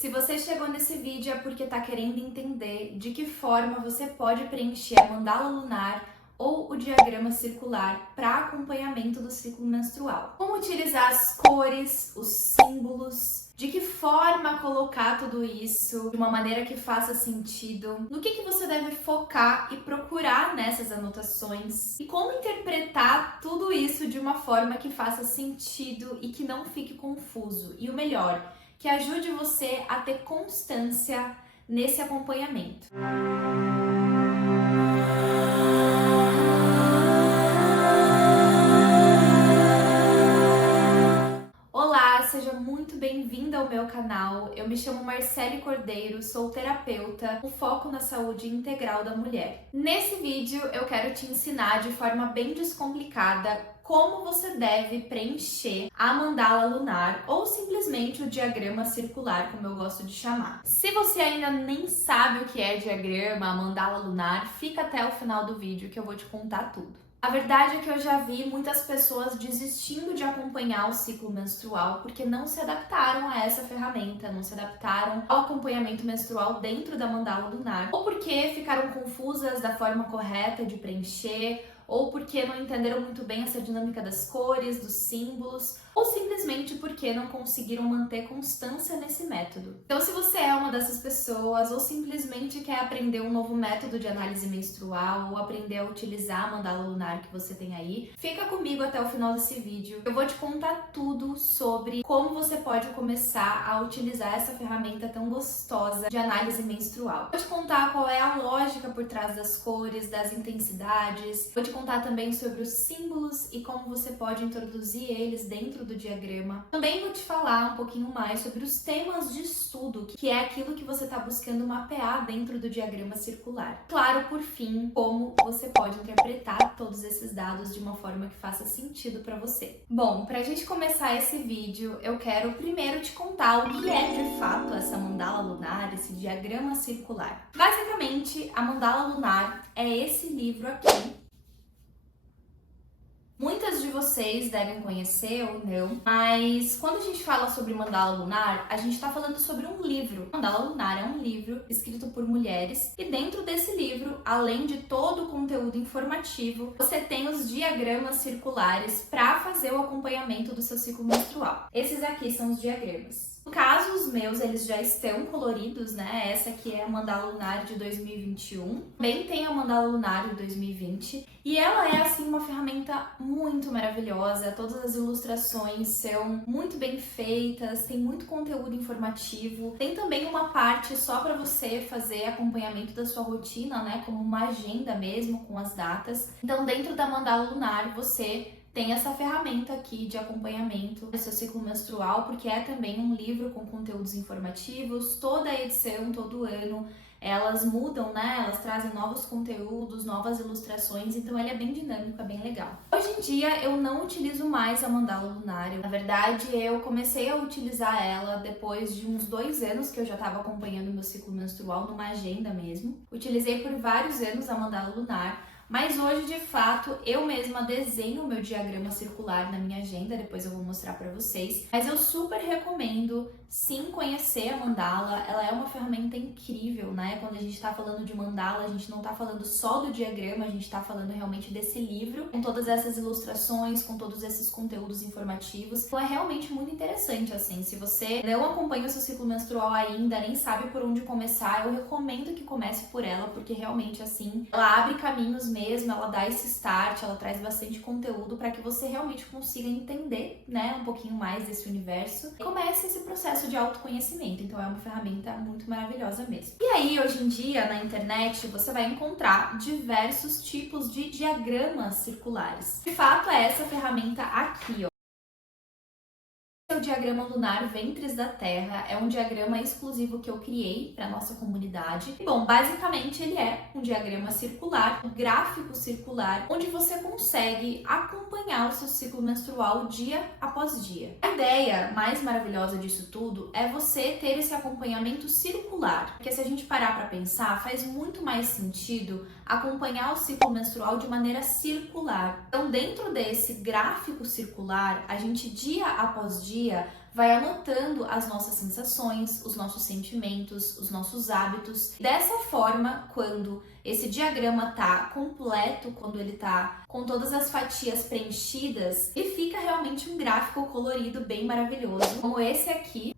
Se você chegou nesse vídeo é porque está querendo entender de que forma você pode preencher a mandala lunar ou o diagrama circular para acompanhamento do ciclo menstrual. Como utilizar as cores, os símbolos, de que forma colocar tudo isso de uma maneira que faça sentido, no que você deve focar e procurar nessas anotações e como interpretar tudo isso de uma forma que faça sentido e que não fique confuso. E o melhor, que ajude você a ter constância nesse acompanhamento. Olá, seja muito bem-vinda ao meu canal. Eu me chamo Marcele Cordeiro, sou terapeuta com foco na saúde integral da mulher. Nesse vídeo eu quero te ensinar de forma bem descomplicada como você deve preencher a mandala lunar ou simplesmente o diagrama circular, como eu gosto de chamar. Se você ainda nem sabe o que é diagrama, mandala lunar, fica até o final do vídeo que eu vou te contar tudo. A verdade é que eu já vi muitas pessoas desistindo de acompanhar o ciclo menstrual porque não se adaptaram a essa ferramenta, não se adaptaram ao acompanhamento menstrual dentro da mandala lunar, ou porque ficaram confusas da forma correta de preencher, ou porque não entenderam muito bem essa dinâmica das cores, dos símbolos, ou simplesmente porque não conseguiram manter constância nesse método. Então, se você é uma dessas pessoas, ou simplesmente quer aprender um novo método de análise menstrual, ou aprender a utilizar a mandala lunar que você tem aí, fica comigo até o final desse vídeo. Eu vou te contar tudo sobre como você pode começar a utilizar essa ferramenta tão gostosa de análise menstrual. Vou te contar qual é a lógica por trás das cores, das intensidades. Vou te contar também sobre os símbolos e como você pode introduzir eles dentro do diagrama. Também vou te falar um pouquinho mais sobre os temas de estudo, que é aquilo que você está buscando mapear dentro do diagrama circular. Claro, por fim, como você pode interpretar todos esses dados de uma forma que faça sentido para você. Bom, para a gente começar esse vídeo, eu quero primeiro te contar o que é de fato essa mandala lunar, esse diagrama circular. Basicamente, a mandala lunar é esse livro aqui. Muitas de vocês devem conhecer ou não, mas quando a gente fala sobre mandala lunar, a gente está falando sobre um livro. Mandala lunar é um livro escrito por mulheres e dentro desse livro, além de todo o conteúdo informativo, você tem os diagramas circulares para fazer o acompanhamento do seu ciclo menstrual. Esses aqui são os diagramas. No caso, os meus, eles já estão coloridos, né? Essa aqui é a mandala lunar de 2021. Também tem a mandala lunar de 2020. E ela é, assim, uma ferramenta muito maravilhosa. Todas as ilustrações são muito bem feitas, tem muito conteúdo informativo. Tem também uma parte só para você fazer acompanhamento da sua rotina, né? Como uma agenda mesmo, com as datas. Então, dentro da mandala lunar, você tem essa ferramenta aqui de acompanhamento do seu ciclo menstrual, porque é também um livro com conteúdos informativos. Toda edição, todo ano, elas mudam, né? Elas trazem novos conteúdos, novas ilustrações, então ele é bem dinâmico, é bem legal. Hoje em dia eu não utilizo mais a mandala lunar. Na verdade, eu comecei a utilizar ela depois de uns 2 anos que eu já estava acompanhando meu ciclo menstrual numa agenda mesmo. Utilizei por vários anos a mandala lunar. Mas hoje, de fato, eu mesma desenho o meu diagrama circular na minha agenda, depois eu vou mostrar para vocês. Mas eu super recomendo, sim, conhecer a mandala. Ela é uma ferramenta incrível, né? Quando a gente tá falando de mandala, a gente não tá falando só do diagrama, a gente tá falando realmente desse livro, com todas essas ilustrações, com todos esses conteúdos informativos. Então é realmente muito interessante, assim. Se você não acompanha o seu ciclo menstrual ainda, nem sabe por onde começar, eu recomendo que comece por ela, porque realmente, assim, ela abre caminhos mesmo, ela dá esse start, ela traz bastante conteúdo para que você realmente consiga entender, né, um pouquinho mais desse universo e comece esse processo de autoconhecimento. Então é uma ferramenta muito maravilhosa mesmo. E aí, hoje em dia, na internet, você vai encontrar diversos tipos de diagramas circulares. De fato, é essa ferramenta aqui, ó. O diagrama lunar Ventres da Terra é um diagrama exclusivo que eu criei para nossa comunidade. E, bom, basicamente ele é um diagrama circular, um gráfico circular, onde você consegue acompanhar o seu ciclo menstrual dia após dia. A ideia mais maravilhosa disso tudo é você ter esse acompanhamento circular, porque se a gente parar para pensar, faz muito mais sentido acompanhar o ciclo menstrual de maneira circular. Então, dentro desse gráfico circular, a gente dia após dia vai anotando as nossas sensações, os nossos sentimentos, os nossos hábitos. Dessa forma, quando esse diagrama tá completo, quando ele tá com todas as fatias preenchidas, ele fica realmente um gráfico colorido bem maravilhoso, como esse aqui,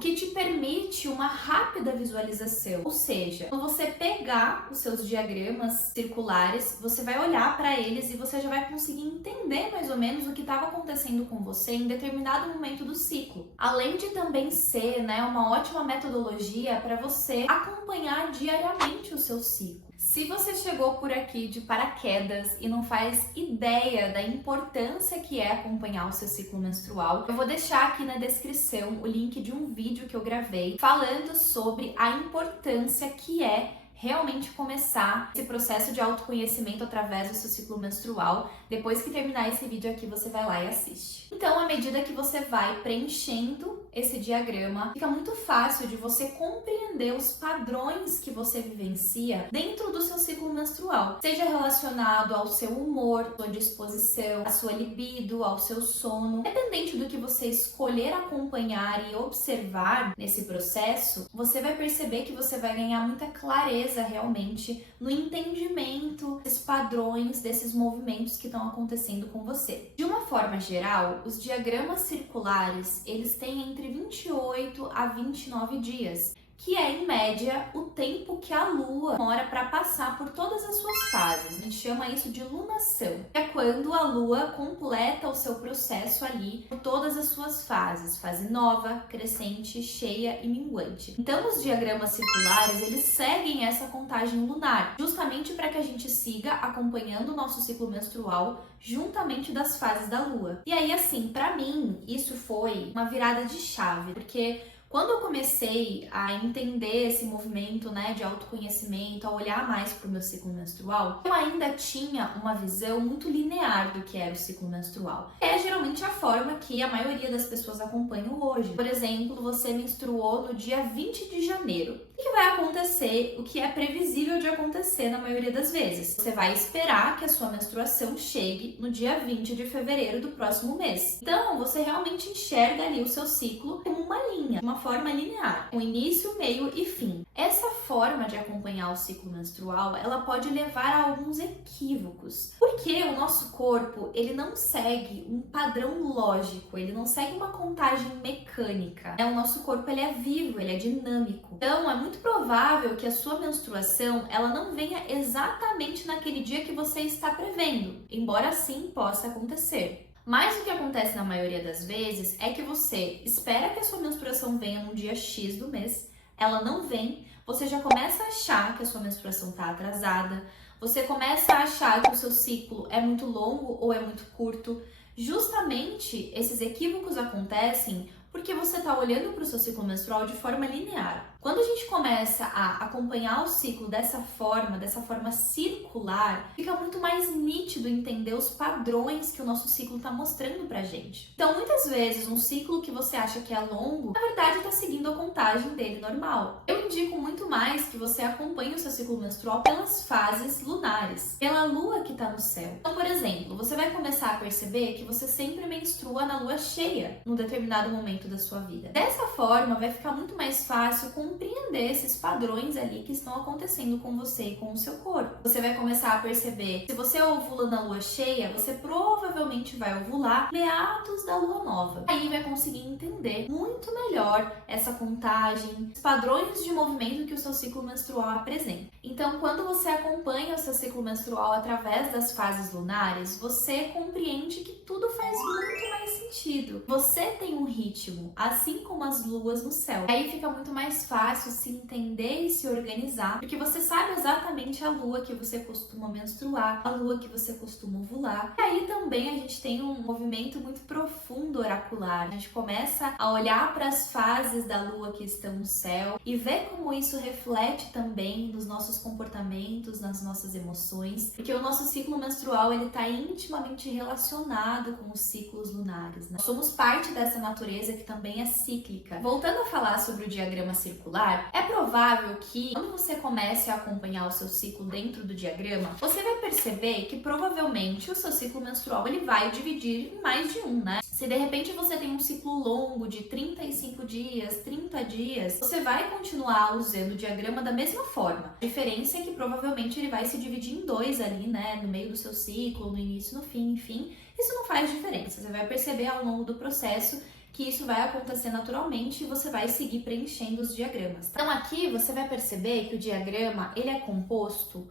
que te permite uma rápida visualização. Ou seja, quando você pegar os seus diagramas circulares, você vai olhar para eles e você já vai conseguir entender mais ou menos o que estava acontecendo com você em determinado momento do ciclo. Além de também ser, uma ótima metodologia para você acompanhar diariamente o seu ciclo. Se você chegou por aqui de paraquedas e não faz ideia da importância que é acompanhar o seu ciclo menstrual, eu vou deixar aqui na descrição o link de um vídeo que eu gravei falando sobre a importância que é realmente começar esse processo de autoconhecimento através do seu ciclo menstrual. Depois que terminar esse vídeo aqui, você vai lá e assiste. Então, à medida que você vai preenchendo esse diagrama, fica muito fácil de você compreender os padrões que você vivencia dentro do seu ciclo menstrual, seja relacionado ao seu humor, sua disposição, à sua libido, ao seu sono. Independente do que você escolher acompanhar e observar nesse processo, você vai perceber que você vai ganhar muita clareza realmente no entendimento desses padrões, desses movimentos que estão acontecendo com você. De uma forma geral, os diagramas circulares, eles têm entre 28 a 29 dias, que é, em média, o tempo que a Lua demora para passar por todas as suas fases. A gente chama isso de lunação. É quando a Lua completa o seu processo ali por todas as suas fases. Fase nova, crescente, cheia e minguante. Então, os diagramas circulares, eles seguem essa contagem lunar, justamente para que a gente siga acompanhando o nosso ciclo menstrual juntamente das fases da Lua. E aí, assim, para mim, isso foi uma virada de chave, porque quando eu comecei a entender esse movimento, de autoconhecimento, a olhar mais para o meu ciclo menstrual, eu ainda tinha uma visão muito linear do que era o ciclo menstrual. É geralmente a forma que a maioria das pessoas acompanham hoje. Por exemplo, você menstruou no dia 20 de janeiro. O que vai acontecer? O que é previsível de acontecer na maioria das vezes? Você vai esperar que a sua menstruação chegue no dia 20 de fevereiro do próximo mês. Então, você realmente enxerga ali o seu ciclo como uma linha, uma forma linear, com início, meio e fim. Essa forma de acompanhar o ciclo menstrual, ela pode levar a alguns equívocos, porque o nosso corpo, ele não segue um padrão lógico, ele não segue uma contagem mecânica. O nosso corpo, ele é vivo, ele é dinâmico. Então, é muito provável que a sua menstruação, ela não venha exatamente naquele dia que você está prevendo, embora sim possa acontecer. Mas o que acontece na maioria das vezes é que você espera que a sua menstruação venha no dia X do mês, ela não vem, você já começa a achar que a sua menstruação está atrasada, você começa a achar que o seu ciclo é muito longo ou é muito curto. Justamente esses equívocos acontecem porque você está olhando para o seu ciclo menstrual de forma linear. Quando a gente começa a acompanhar o ciclo dessa forma circular, fica muito mais nítido entender os padrões que o nosso ciclo está mostrando pra gente. Então, muitas vezes, um ciclo que você acha que é longo, na verdade está seguindo a contagem dele normal. Eu indico muito mais que você acompanhe o seu ciclo menstrual pelas fases lunares, pela lua que está no céu. Então, por exemplo, você vai começar a perceber que você sempre menstrua na lua cheia, num determinado momento da sua vida. Dessa forma, vai ficar muito mais fácil compreender esses padrões ali que estão acontecendo com você e com o seu corpo. Você vai começar a perceber, se você ovula na lua cheia, você provavelmente vai ovular meados da lua nova. Aí vai conseguir entender muito melhor essa contagem, os padrões de movimento que o seu ciclo menstrual apresenta. Então, quando você acompanha o seu ciclo menstrual através das fases lunares, você compreende que tudo faz muito mais sentido. Você tem um ritmo, assim como as luas no céu. Aí fica muito mais fácil se entender e se organizar, porque você sabe exatamente a lua que você costuma menstruar, a lua que você costuma ovular. E aí também a gente tem um movimento muito profundo oracular. A gente começa a olhar para as fases da lua que estão no céu e ver como isso reflete também nos nossos comportamentos, nas nossas emoções, porque o nosso ciclo menstrual ele está intimamente relacionado com os ciclos lunares, né? Somos parte dessa natureza que também é cíclica. Voltando a falar sobre o diagrama circular, é provável que quando você comece a acompanhar o seu ciclo dentro do diagrama, você vai perceber que provavelmente o seu ciclo menstrual ele vai dividir em mais de um, né? Se de repente você tem um ciclo longo de 35 dias, 30 dias, você vai continuar usando o diagrama da mesma forma. A diferença é que provavelmente ele vai se dividir em dois ali, né? No meio do seu ciclo, no início, no fim, enfim. Isso não faz diferença. Você vai perceber ao longo do processo que isso vai acontecer naturalmente e você vai seguir preenchendo os diagramas. Então aqui você vai perceber que o diagrama ele é composto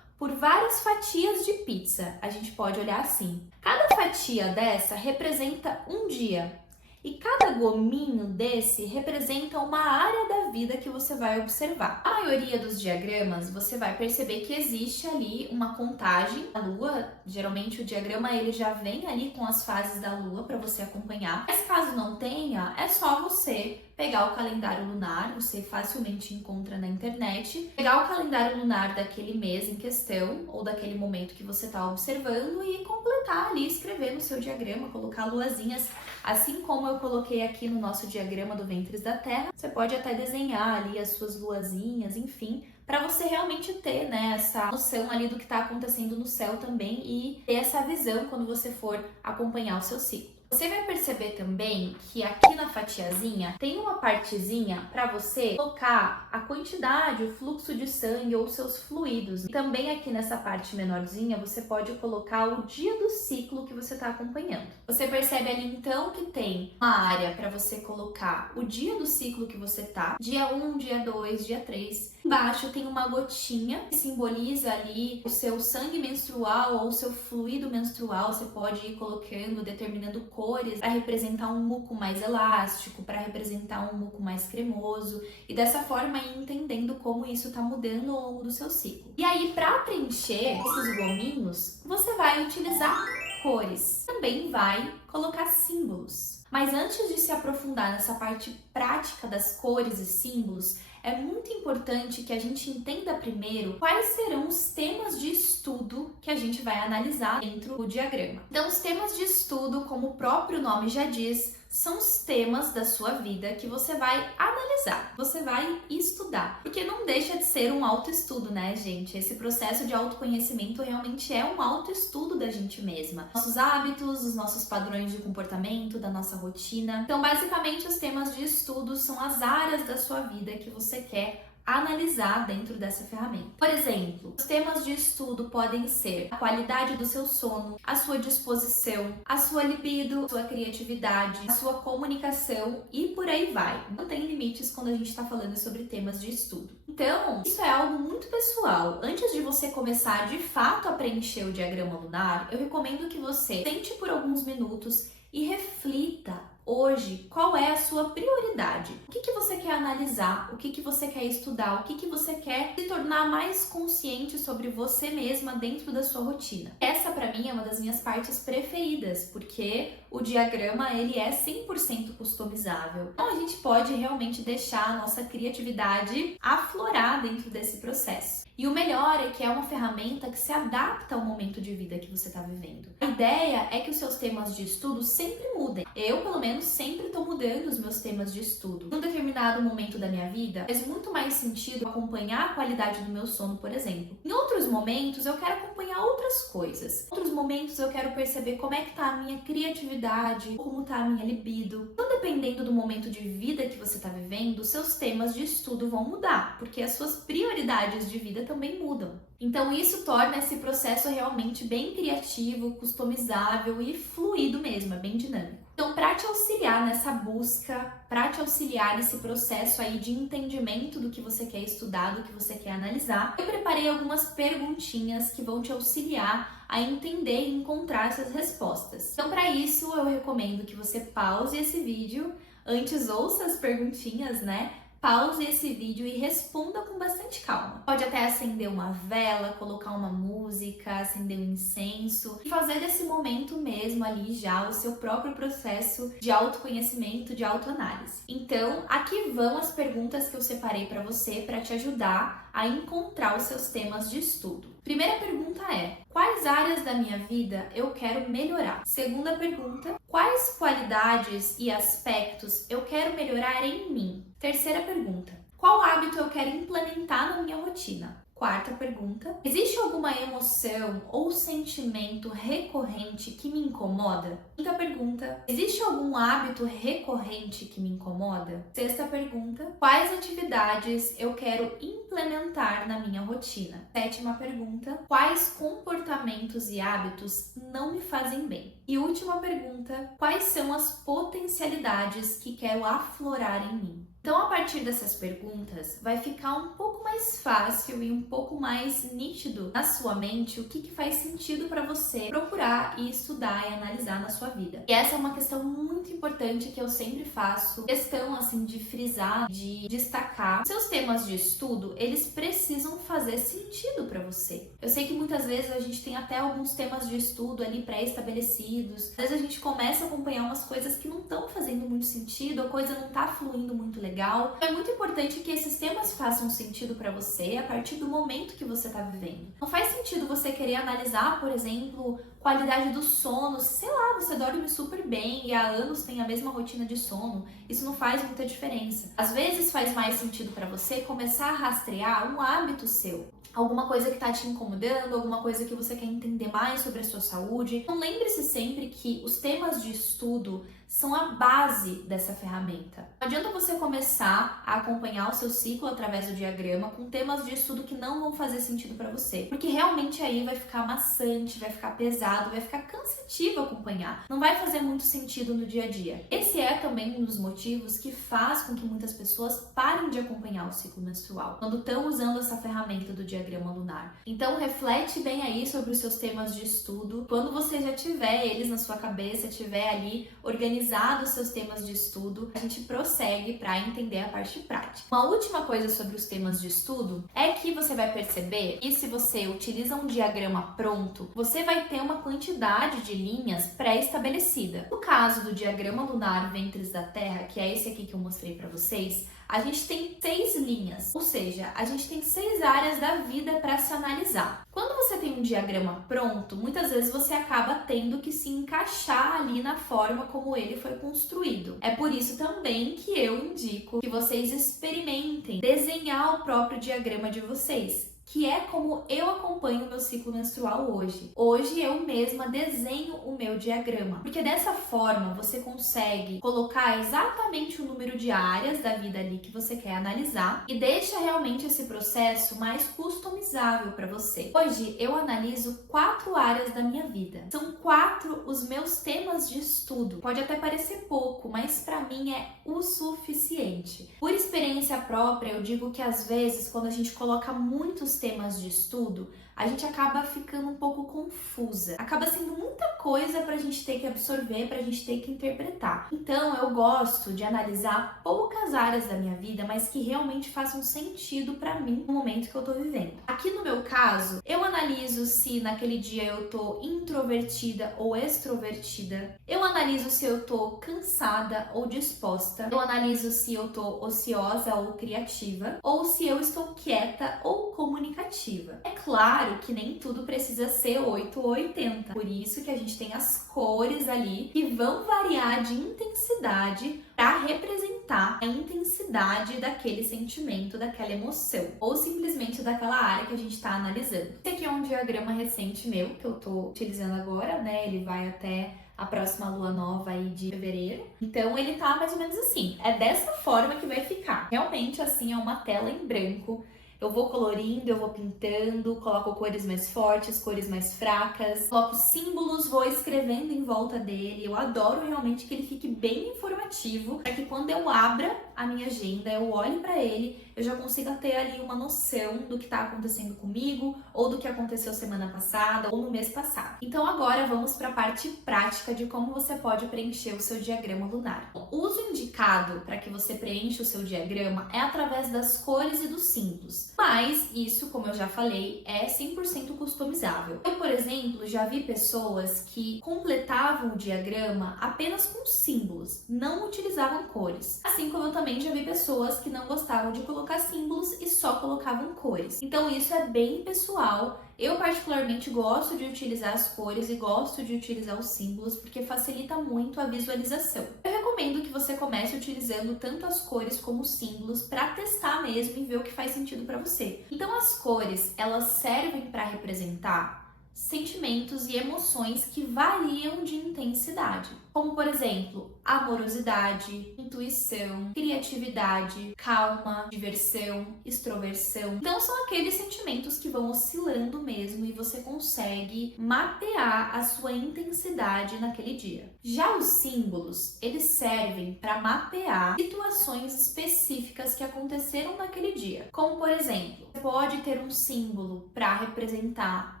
por várias fatias de pizza. A gente pode olhar assim. Cada fatia dessa representa um dia e cada gominho desse representa uma área da vida que você vai observar. A maioria dos diagramas você vai perceber que existe ali uma contagem da lua. Geralmente o diagrama ele já vem ali com as fases da lua para você acompanhar. Mas caso não tenha, é só você pegar o calendário lunar, você facilmente encontra na internet, pegar o calendário lunar daquele mês em questão ou daquele momento que você está observando e completar ali, escrever no seu diagrama, colocar luazinhas, assim como eu coloquei aqui no nosso diagrama do Ventres da Terra. Você pode até desenhar ali as suas luazinhas, enfim, para você realmente ter, né, essa noção ali do que está acontecendo no céu também e ter essa visão quando você for acompanhar o seu ciclo. Você vai perceber também que aqui na fatiazinha tem uma partezinha para você colocar a quantidade, o fluxo de sangue ou seus fluidos. E também aqui nessa parte menorzinha você pode colocar o dia do ciclo que você está acompanhando. Você percebe ali então que tem uma área para você colocar o dia do ciclo que você tá, dia 1, dia 2, dia 3. Embaixo tem uma gotinha que simboliza ali o seu sangue menstrual ou o seu fluido menstrual. Você pode ir colocando, determinando cores para representar um muco mais elástico, para representar um muco mais cremoso e dessa forma ir entendendo como isso está mudando ao longo do seu ciclo. E aí, para preencher esses gominhos, você vai utilizar cores. Também vai colocar símbolos. Mas antes de se aprofundar nessa parte prática das cores e símbolos, é muito importante que a gente entenda primeiro quais serão os temas de estudo que a gente vai analisar dentro do diagrama. Então, os temas de estudo, como o próprio nome já diz, são os temas da sua vida que você vai analisar, você vai estudar. Porque não deixa de ser um autoestudo, né, gente? Esse processo de autoconhecimento realmente é um autoestudo da gente mesma. Nossos hábitos, os nossos padrões de comportamento, da nossa rotina. Então, basicamente, os temas de estudo são as áreas da sua vida que você quer analisar dentro dessa ferramenta. Por exemplo, os temas de estudo podem ser a qualidade do seu sono, a sua disposição, a sua libido, a sua criatividade, a sua comunicação e por aí vai. Não tem limites quando a gente está falando sobre temas de estudo. Então, isso é algo muito pessoal. Antes de você começar de fato a preencher o diagrama lunar, eu recomendo que você sente por alguns minutos e reflita hoje qual é a sua prioridade. O que você quer analisar, o que você quer estudar, o que você quer se tornar mais consciente sobre você mesma dentro da sua rotina. Essa para mim é uma das minhas partes preferidas, porque o diagrama ele é 100% customizável. Então a gente pode realmente deixar a nossa criatividade aflorar dentro desse processo. E o melhor é que é uma ferramenta que se adapta ao momento de vida que você está vivendo. A ideia é que os seus temas de estudo sempre mudem. Eu, pelo menos, sempre estou mudando os meus temas de estudo. Em um determinado momento da minha vida, faz muito mais sentido acompanhar a qualidade do meu sono, por exemplo. Em outros momentos, eu quero acompanhar outras coisas. Em outros momentos, eu quero perceber como é que está a minha criatividade, como está a minha libido. Então, dependendo do momento de vida que você está vivendo, seus temas de estudo vão mudar, porque as suas prioridades de vida também mudam. Então isso torna esse processo realmente bem criativo, customizável e fluido mesmo, é bem dinâmico. Então, para te auxiliar nessa busca, para te auxiliar nesse processo aí de entendimento do que você quer estudar, do que você quer analisar, eu preparei algumas perguntinhas que vão te auxiliar a entender e encontrar essas respostas. Então, para isso, eu recomendo que você pause esse vídeo, antes ouça as perguntinhas, né? Pause esse vídeo e responda com bastante calma. Pode até acender uma vela, colocar uma música, acender um incenso e fazer desse momento mesmo ali já o seu próprio processo de autoconhecimento, de autoanálise. Então, aqui vão as perguntas que eu separei para você para te ajudar a encontrar os seus temas de estudo. Primeira pergunta é: quais áreas da minha vida eu quero melhorar? Segunda pergunta: quais qualidades e aspectos eu quero melhorar em mim? Terceira pergunta: qual hábito eu quero implementar na minha rotina? Quarta pergunta: existe alguma emoção ou sentimento recorrente que me incomoda? Quinta pergunta: existe algum hábito recorrente que me incomoda? Sexta pergunta: quais atividades eu quero implementar na minha rotina? Sétima pergunta: quais comportamentos e hábitos não me fazem bem? E última pergunta: quais são as potencialidades que quero aflorar em mim? Então, a partir dessas perguntas, vai ficar um pouco mais fácil e um pouco mais nítido na sua mente o que faz sentido para você procurar e estudar e analisar na sua vida. E essa é uma questão muito importante que eu sempre faço questão assim de frisar, de destacar. Seus temas de estudo, eles precisam fazer sentido para você. Eu sei que muitas vezes a gente tem até alguns temas de estudo ali pré-estabelecidos. Às vezes a gente começa a acompanhar umas coisas que não estão fazendo muito sentido, a coisa não tá fluindo muito legal. É muito importante que esses temas façam sentido para você a partir do momento que você está vivendo. Não faz sentido você querer analisar, por exemplo, qualidade do sono. Sei lá, você dorme super bem e há anos tem a mesma rotina de sono. Isso não faz muita diferença. Às vezes faz mais sentido para você começar a rastrear um hábito seu. Alguma coisa que está te incomodando, alguma coisa que você quer entender mais sobre a sua saúde. Então lembre-se sempre que os temas de estudo são a base dessa ferramenta. Não adianta você começar a acompanhar o seu ciclo através do diagrama com temas de estudo que não vão fazer sentido para você, porque realmente aí vai ficar maçante, vai ficar pesado, vai ficar cansativo acompanhar. Não vai fazer muito sentido no dia a dia. Esse é também um dos motivos que faz com que muitas pessoas parem de acompanhar o ciclo menstrual, quando estão usando essa ferramenta do diagrama lunar. Então reflete bem aí sobre os seus temas de estudo. Quando você já tiver eles na sua cabeça, tiver ali organizado os seus temas de estudo, a gente prossegue para entender a parte prática. Uma última coisa sobre os temas de estudo é que você vai perceber que se você utiliza um diagrama pronto, você vai ter uma quantidade de linhas pré-estabelecida. No caso do diagrama lunar Ventres da Terra, que é esse aqui que eu mostrei para vocês, a gente tem 6 linhas, ou seja, a gente tem 6 áreas da vida para se analisar. Quando você tem um diagrama pronto, muitas vezes você acaba tendo que se encaixar ali na forma como ele foi construído. É por isso também que eu indico que vocês experimentem desenhar o próprio diagrama de vocês, que é como eu acompanho o meu ciclo menstrual hoje. Hoje eu mesma desenho o meu diagrama, porque dessa forma você consegue colocar exatamente o número de áreas da vida ali que você quer analisar e deixa realmente esse processo mais customizável para você. Hoje eu analiso 4 áreas da minha vida. São 4 os meus temas de estudo. Pode até parecer pouco, mas para mim é o suficiente. Por experiência própria, eu digo que às vezes quando a gente coloca muitos temas de estudo, a gente acaba ficando um pouco confusa. Acaba sendo muita coisa pra gente ter que absorver, pra gente ter que interpretar. Então, eu gosto de analisar poucas áreas da minha vida, mas que realmente façam sentido pra mim no momento que eu tô vivendo. Aqui no meu caso, eu analiso se naquele dia eu tô introvertida ou extrovertida. Eu analiso se eu tô cansada ou disposta. Eu analiso se eu tô ociosa ou criativa, ou se eu estou quieta ou comunicativa. É claro que nem tudo precisa ser 8 ou 80. Por isso que a gente tem as cores ali que vão variar de intensidade para representar a intensidade daquele sentimento, daquela emoção, ou simplesmente daquela área que a gente está analisando. Esse aqui é um diagrama recente meu que eu tô utilizando agora, né? Ele vai até a próxima lua nova aí de fevereiro. Então ele tá mais ou menos assim. É dessa forma que vai ficar. Realmente assim é uma tela em branco. Eu vou colorindo, eu vou pintando, coloco cores mais fortes, cores mais fracas, coloco símbolos, vou escrevendo em volta dele. Eu adoro realmente que ele fique bem informativo, para que quando eu abra a minha agenda, eu olhe para ele, eu já consiga ter ali uma noção do que está acontecendo comigo, ou do que aconteceu semana passada, ou no mês passado. Então agora vamos para a parte prática de como você pode preencher o seu diagrama lunar. O uso indicado para que você preencha o seu diagrama é através das cores e dos símbolos. Mas isso, como eu já falei, é 100% customizável. Eu, por exemplo, já vi pessoas que completavam o diagrama apenas com símbolos, não utilizavam cores. Assim como eu também já vi pessoas que não gostavam de colocar colocar símbolos e só colocavam cores. Então isso é bem pessoal. Eu particularmente gosto de utilizar as cores e gosto de utilizar os símbolos porque facilita muito a visualização. Eu recomendo que você comece utilizando tanto as cores como os símbolos para testar mesmo e ver o que faz sentido para você. Então as cores, elas servem para representar sentimentos e emoções que variam de intensidade, como por exemplo, amorosidade, intuição, criatividade, calma, diversão, extroversão. Então são aqueles sentimentos que vão oscilando mesmo e você consegue mapear a sua intensidade naquele dia. Já os símbolos, eles servem para mapear situações específicas que aconteceram naquele dia, como por exemplo, você pode ter um símbolo para representar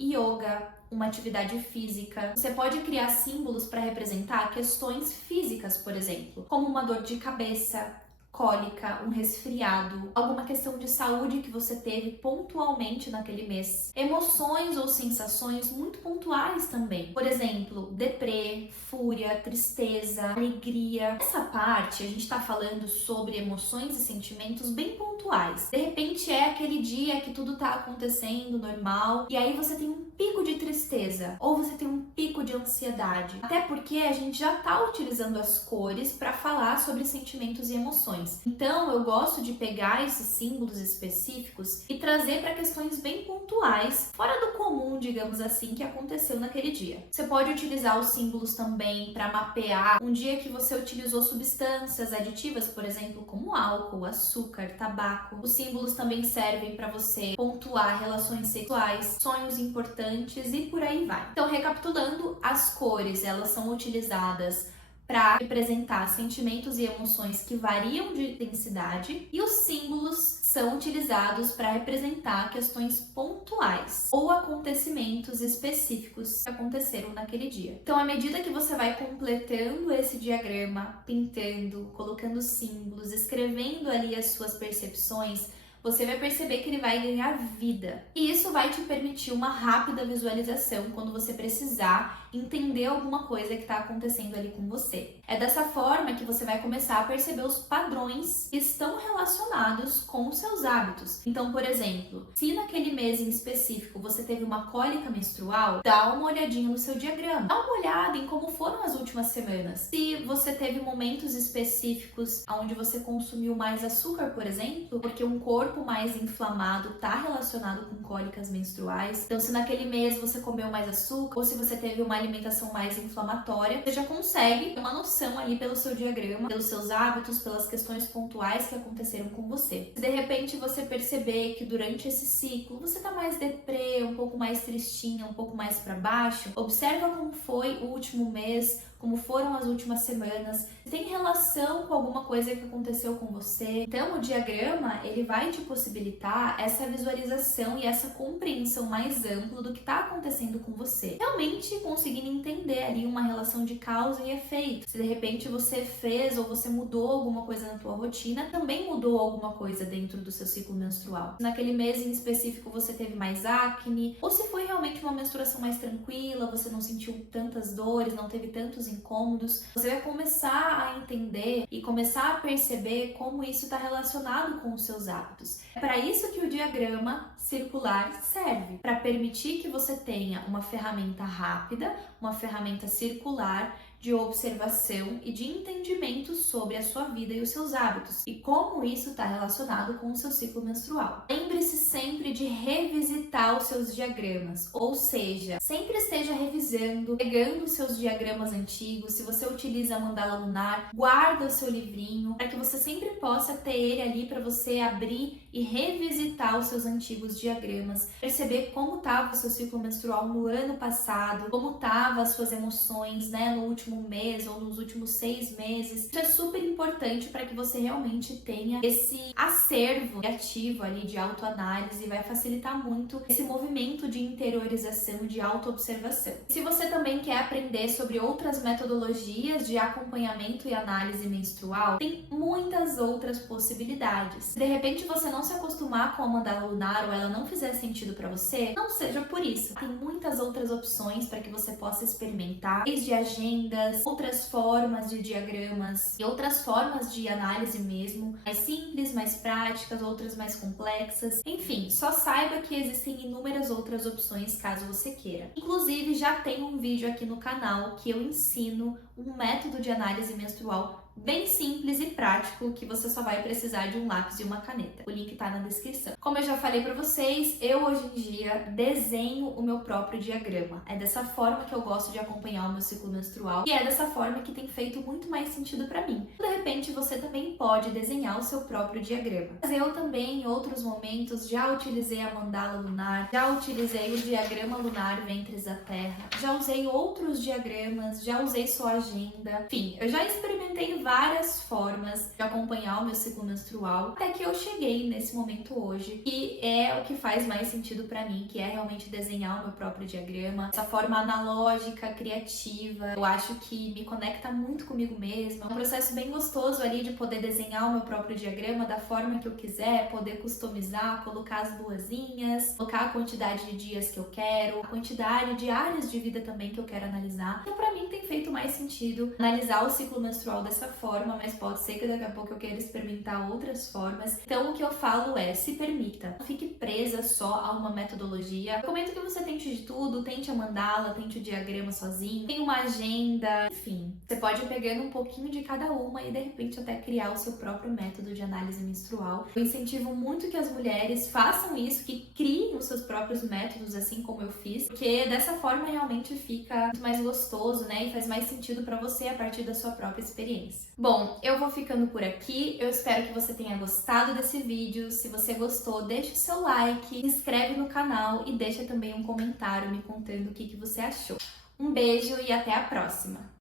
yoga, uma atividade física. Você pode criar símbolos para representar questões físicas, por exemplo, como uma dor de cabeça, cólica, um resfriado, alguma questão de saúde que você teve pontualmente naquele mês. Emoções ou sensações muito pontuais também. Por exemplo, deprê, fúria, tristeza, alegria. Essa parte a gente está falando sobre emoções e sentimentos bem pontuais. De repente é aquele dia que tudo tá acontecendo normal e aí você tem um pico de tristeza ou você tem um pico de ansiedade. Até porque a gente já tá utilizando as cores para falar sobre sentimentos e emoções. Então, eu gosto de pegar esses símbolos específicos e trazer para questões bem pontuais, fora do comum, digamos assim, que aconteceu naquele dia. Você pode utilizar os símbolos também para mapear um dia que você utilizou substâncias aditivas, por exemplo, como álcool, açúcar, tabaco. Os símbolos também servem para você pontuar relações sexuais, sonhos importantes e por aí vai. Então, recapitulando, as cores, elas são utilizadas para representar sentimentos e emoções que variam de intensidade e os símbolos são utilizados para representar questões pontuais ou acontecimentos específicos que aconteceram naquele dia. Então, à medida que você vai completando esse diagrama, pintando, colocando símbolos, escrevendo ali as suas percepções, você vai perceber que ele vai ganhar vida. E isso vai te permitir uma rápida visualização quando você precisar entender alguma coisa que está acontecendo ali com você. É dessa forma que você vai começar a perceber os padrões que estão relacionados com os seus hábitos. Então, por exemplo, se naquele mês em específico você teve uma cólica menstrual, dá uma olhadinha no seu diagrama. Dá uma olhada em como foram as últimas semanas. Se você teve momentos específicos onde você consumiu mais açúcar, por exemplo, porque um corpo mais inflamado está relacionado com cólicas menstruais. Então, se naquele mês você comeu mais açúcar ou se você teve uma alimentação mais inflamatória, você já consegue ter uma noção ali pelo seu diagrama, pelos seus hábitos, pelas questões pontuais que aconteceram com você. Se de repente você perceber que durante esse ciclo você tá mais deprê, um pouco mais tristinha, um pouco mais para baixo, observa como foi o último mês, como foram as últimas semanas, se tem relação com alguma coisa que aconteceu com você. Então, o diagrama, ele vai te possibilitar essa visualização e essa compreensão mais ampla do que está acontecendo com você. Realmente conseguindo entender ali uma relação de causa e efeito. Se de repente você fez ou você mudou alguma coisa na tua rotina, também mudou alguma coisa dentro do seu ciclo menstrual. Se naquele mês em específico você teve mais acne, ou se foi realmente uma menstruação mais tranquila, você não sentiu tantas dores, não teve tantos incômodos, você vai começar a entender e começar a perceber como isso está relacionado com os seus hábitos. É para isso que o diagrama circular serve, para permitir que você tenha uma ferramenta rápida, uma ferramenta circular de observação e de entendimento sobre a sua vida e os seus hábitos e como isso está relacionado com o seu ciclo menstrual. Lembre-se sempre de revisitar os seus diagramas, ou seja, sempre esteja revisando, pegando os seus diagramas antigos. Se você utiliza a mandala lunar, guarda o seu livrinho para que você sempre possa ter ele ali para você abrir e revisitar os seus antigos diagramas, perceber como estava o seu ciclo menstrual no ano passado, como estavam as suas emoções, no último mês ou nos últimos 6 meses. Isso é super importante para que você realmente tenha esse acervo ativo ali de autoanálise autoanálise, vai facilitar muito esse movimento de interiorização, de autoobservação. Se você também quer aprender sobre outras metodologias de acompanhamento e análise menstrual, tem muitas outras possibilidades. Se de repente você não se acostumar com a mandala lunar ou ela não fizer sentido para você, não seja por isso. Tem muitas outras opções para que você possa experimentar, desde agendas, outras formas de diagramas e outras formas de análise mesmo, mais simples, mais práticas, outras mais complexas. Enfim, só saiba que existem inúmeras outras opções caso você queira. Inclusive, já tem um vídeo aqui no canal que eu ensino um método de análise menstrual bem simples e prático, que você só vai precisar de um lápis e uma caneta. O link tá na descrição. Como eu já falei pra vocês, eu hoje em dia desenho o meu próprio diagrama. É dessa forma que eu gosto de acompanhar o meu ciclo menstrual e é dessa forma que tem feito muito mais sentido pra mim. De repente, você também pode desenhar o seu próprio diagrama. Mas eu também, em outros momentos, já utilizei a mandala lunar, já utilizei o diagrama lunar ventres da terra, já usei outros diagramas, já usei sua agenda. Enfim, eu já experimentei várias formas de acompanhar o meu ciclo menstrual até que eu cheguei nesse momento hoje, que é o que faz mais sentido pra mim, que é realmente desenhar o meu próprio diagrama, essa forma analógica, criativa. Eu acho que me conecta muito comigo mesma. É um processo bem gostoso ali de poder desenhar o meu próprio diagrama da forma que eu quiser, poder customizar, colocar as luazinhas, colocar a quantidade de dias que eu quero, a quantidade de áreas de vida também que eu quero analisar. Então, pra mim tem feito mais sentido analisar o ciclo menstrual dessa forma, mas pode ser que daqui a pouco eu queira experimentar outras formas. Então o que eu falo é, se permita, não fique presa só a uma metodologia. Eu recomendo que você tente de tudo, tente a mandala, tente o diagrama sozinho, tenha uma agenda, enfim. Você pode ir pegando um pouquinho de cada uma e de repente até criar o seu próprio método de análise menstrual. Eu incentivo muito que as mulheres façam isso, que criem os seus próprios métodos, assim como eu fiz, porque dessa forma realmente fica muito mais gostoso, né? E faz mais sentido pra você a partir da sua própria experiência. Bom, eu vou ficando por aqui. Eu espero que você tenha gostado desse vídeo. Se você gostou, deixa o seu like, se inscreve no canal e deixa também um comentário me contando o que você achou. Um beijo e até a próxima!